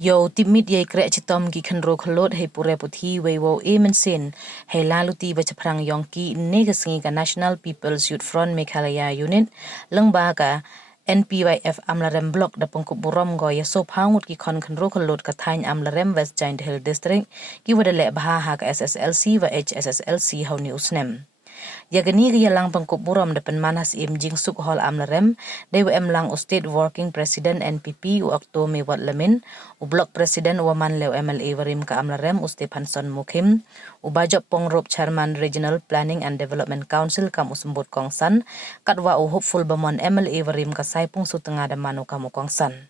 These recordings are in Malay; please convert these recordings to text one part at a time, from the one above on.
Yo timit ye krek chitom ki khandro khlot he pure puthi weiwo emensin he laluti bachaprang yongki negasngi ka National People's Youth Front Meghalaya Unit lengba ka NPYF Amlarem Block da Pynkup burom go ya so phangut ki khon khandro khlot ka thain Amlarem West Giant Hill District ki wada lehbha ha ka SSLC wa HSSLC hauni usnem. Yagani gaya lang Pynkup burom depan manas imjing suk hall Amlarem dewa lang State Working President NPP u akto mewat lemin u Block President waman lew MLA warim ka Amlarem Stefanson Mukim u bajop pongrop Chairman Regional Planning and Development Council kam usembut kongsan katwa u hopeful bamon MLA warim ka saipung sutengah da manu kamu kongsan.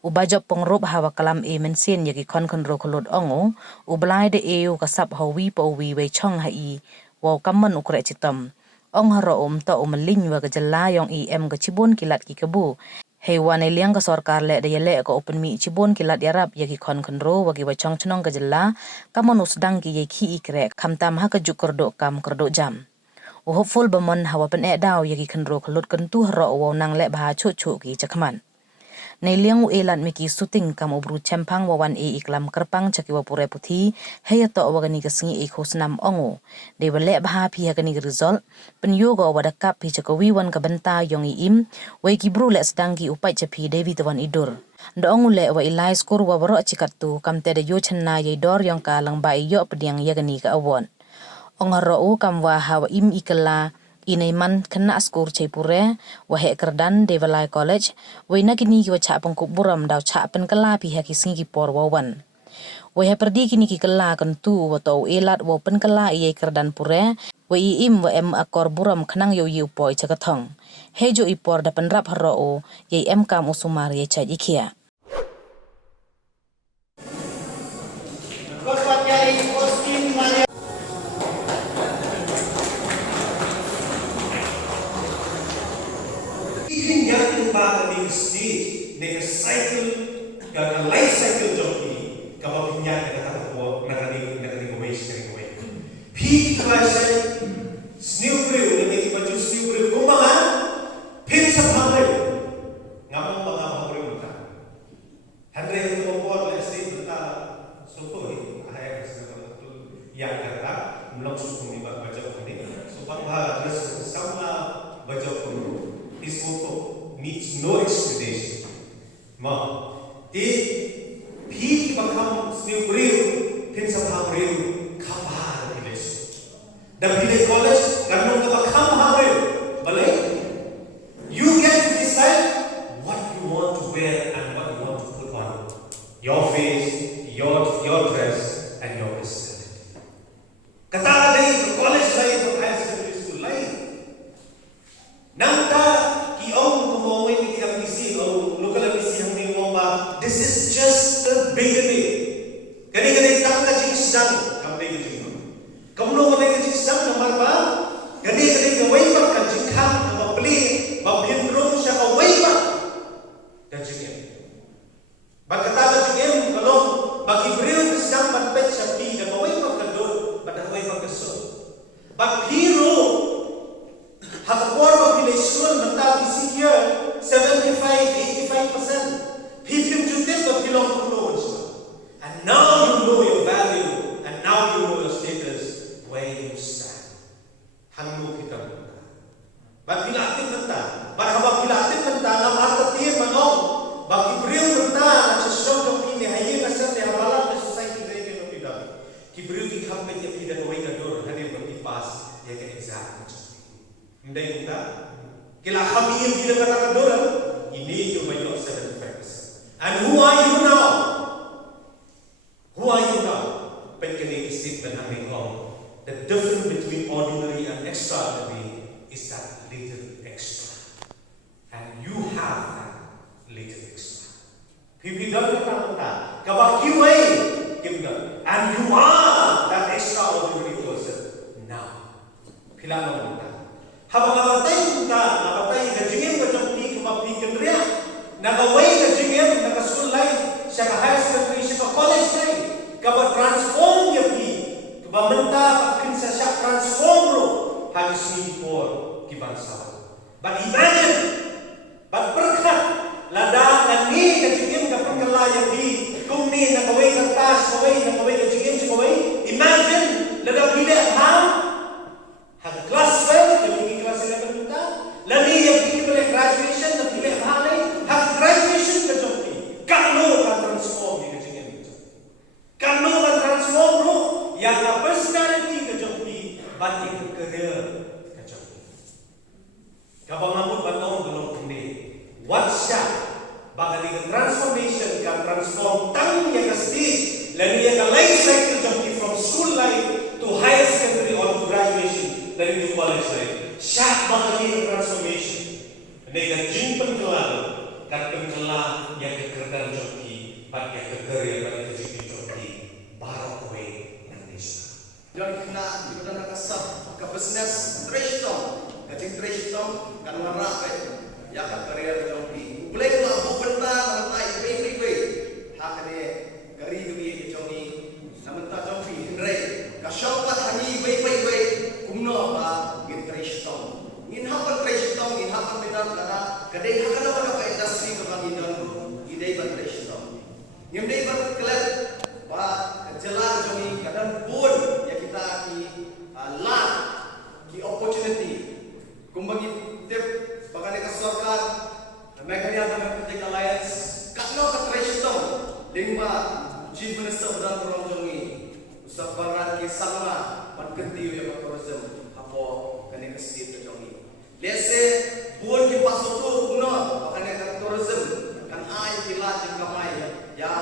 Ubajok pongrop hawa kalam mensin yagi kon ro kolot ongo ublai de eu kasap hawi pa wi we chong hai wow kaman ukre chitam ong haro to umalin wa gajalla yong em ga chibon kilat ki kebu hewan liang ka sarkar le de yele ka open mi chibon kilat yarap yagi kon ro wagi wa chong chnong gajalla kaman usdang ki ye khi ikre kamtam ha ka jukordo kam kerdo jam u hopeful bamon hawa pen daw yagi khandro kolot kentu haro wow nang le bha chu chu ki chakman Nei liang elan miki suting kam obru chempang wawan iklam kerpang chakiwa pure puthi heya to wagani kasingi khosnam ongo de wale bha phi hakani result pen yoga wada kap phi chakawi wan ka banta yong im we ki bru le sedangi upai chapi devi tawan idur ndo ongu le wa ilai skor wa baro chikatu kam te de yo channa ye dor yong ka lang ba yo pediang yagani ka awon ongaro kam wa hawa im ikala Inaiman kena skor cepure wahe kerdan Devalai College waina kini ki wacha Pynkup burom daw cha pen kala pihak kisngi ki por wawan wahe perdi kini ki kala kentu wato elat wa pen kala iye kerdan pure wa im wa em akor burom khnang yo yu poi chakathong hejo ipor da penrap haro ye em kam usumar ye cha ikhia stage neka cycle ka life cycle jockey kapag pinya ka takbo nakani waste kani way peak class snew brew na neki baju snew brew kumanga pin sa pangre ngamong mga pangre muta handre ito mo po na state muta supo ay kasi na to yang kata mlong supo ni baju ko ni so pangha dress sama baju ko is photo needs no explanation. Ma, the peak become new real, things of real, kapal village. The village college, Ganong become real. Balay, you get to decide what you want to wear and what you want to put on. Your face, your dress, and your personality. Katara day, the college life, the higher secondary school life. Nanta this is just the beginning. Gani kam ka jing sedang kam dei jing. Kam no ka jing sedang nomor ba? Gani ka wei ba ka jing kham ka beli ba phin rum sha ka wei ba. Ka jing. Ba kata ka jing kalau bagi beriu sedang ban pet sha pi ka wei ba ka do ba da wei ba ka so. Ba hero ha ka por ba bile school mata this year 75-85%. People to them that belong to no one. And now you know your value, and now you know your status, where you stand. Hangu kita benda. Bagi pilatin benda. Bagi haba pilatin benda, nam harta tiir manong. Bagi beriu benda, na sesuatu yang pilih, hayi nasab ni habalan na society dari kena pilih. Ki beriu ki kampen yang pilih kawai kador, hadir bertipas, ya ke exam. Mendai benda. Kila kami yang pilih kata kador, ini cuma yok 75%. And who are you now? Who are you now? Pekani statement having long. The difference between ordinary and extraordinary is that little extra. And you have that little extra. People don't know that. Kabak you and you are that extraordinary person now. Pilano mo ta. Habang nabatay mo ta, nabatay gajingin ka dyan kumapit kendriya. Nagaway ka jingem, naka-school life, siya ka-high secondary, siya ka-college life. Kaba-transform niya pi. Kaba-menta, pag-pinsa siya, transform lo. Hagis ni por, kibansa. But imagine, but berkat, lada, nani, ka jingem, kapag kalaya pi, kung ni na kaway kertas, kaway na kaway kecil kaway. Imagine ladang bilik ham, have class 12, yang pergi kelas 11 kita, lagi yang pergi balik graduation, yang bilik ham ni, have graduation ke jompi. Kalau kan transform ni kecil itu. Kalau kan transform bro, yang personality ke jompi, bagi ke career ke jompi. Kapag mabut batong belum kundi, WhatsApp. Bagi ke transformation kan transform tang yang ke stage lalu yang ke life cycle jump from school life to higher secondary or to graduation dari to college life. Syak bagi ke transformation. Nega jin penkelar kan penkelar yang ke kerdan jumpi bagi ke career bagi ke jumpi jumpi baru kowe nang desa. Jangan kena kita nak kasar ke business trash talk, kacing trash talk kan ngarap ya ke career jumpi. Boleh kalau aku bentang, mentai, pay. Hak ni, gari duit kecong ni, sementara jompi, Henry. Kasyaukat hari, pay. Kumno apa, ngin trash tong. Ngin hapan trash tong, ngin hapan bidang karena kedai hak ada pada industri kebang idon, idai ban trash tong. Ngin dai ban kelak, pak kejelar jomi kadang pun ya kita ki lat, ki opportunity. Kumbangi tip, bakal kasorkan. Mereka Democratic Alliance kakno ke trash tong lehbha chief minister dan orang jongi usap barat ke sama pankenti ya tourism apo kane ke state ke jongi lese buon ke pasoto kuno kane ke tourism kan ai kila jengkamai ya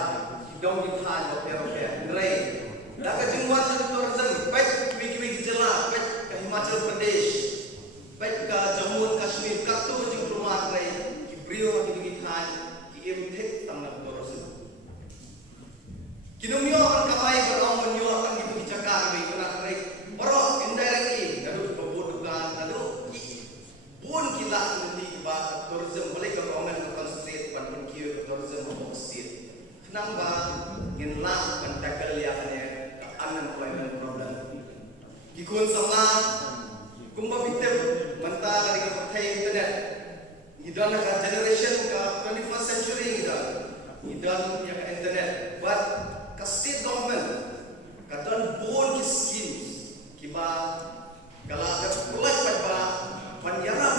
dong di than ya pero rei daga jingwan ke tourism pet wiki jela pet ke Himachal Pradesh pet ke Jammu Kashmir katu jing rumah rei Brio di than di imtek tanggap tourism. Kinumyo akan kamai berang menyo akan dibicarkan bagi nak mereka. Orang indirectly kadu pembudukan kadu pun kita nanti ba tourism boleh ke orang ke concentrate pada pergi tourism untuk state. Kenapa nginlah kan tackle yang ne unemployment problem. Kikun sama kumba bitem mentah dari ke partai internet. Idan ka generation ka 21st century idan yang internet but ka state government ka dan bon ki schemes ki ba kala ka kulai pa ba panyara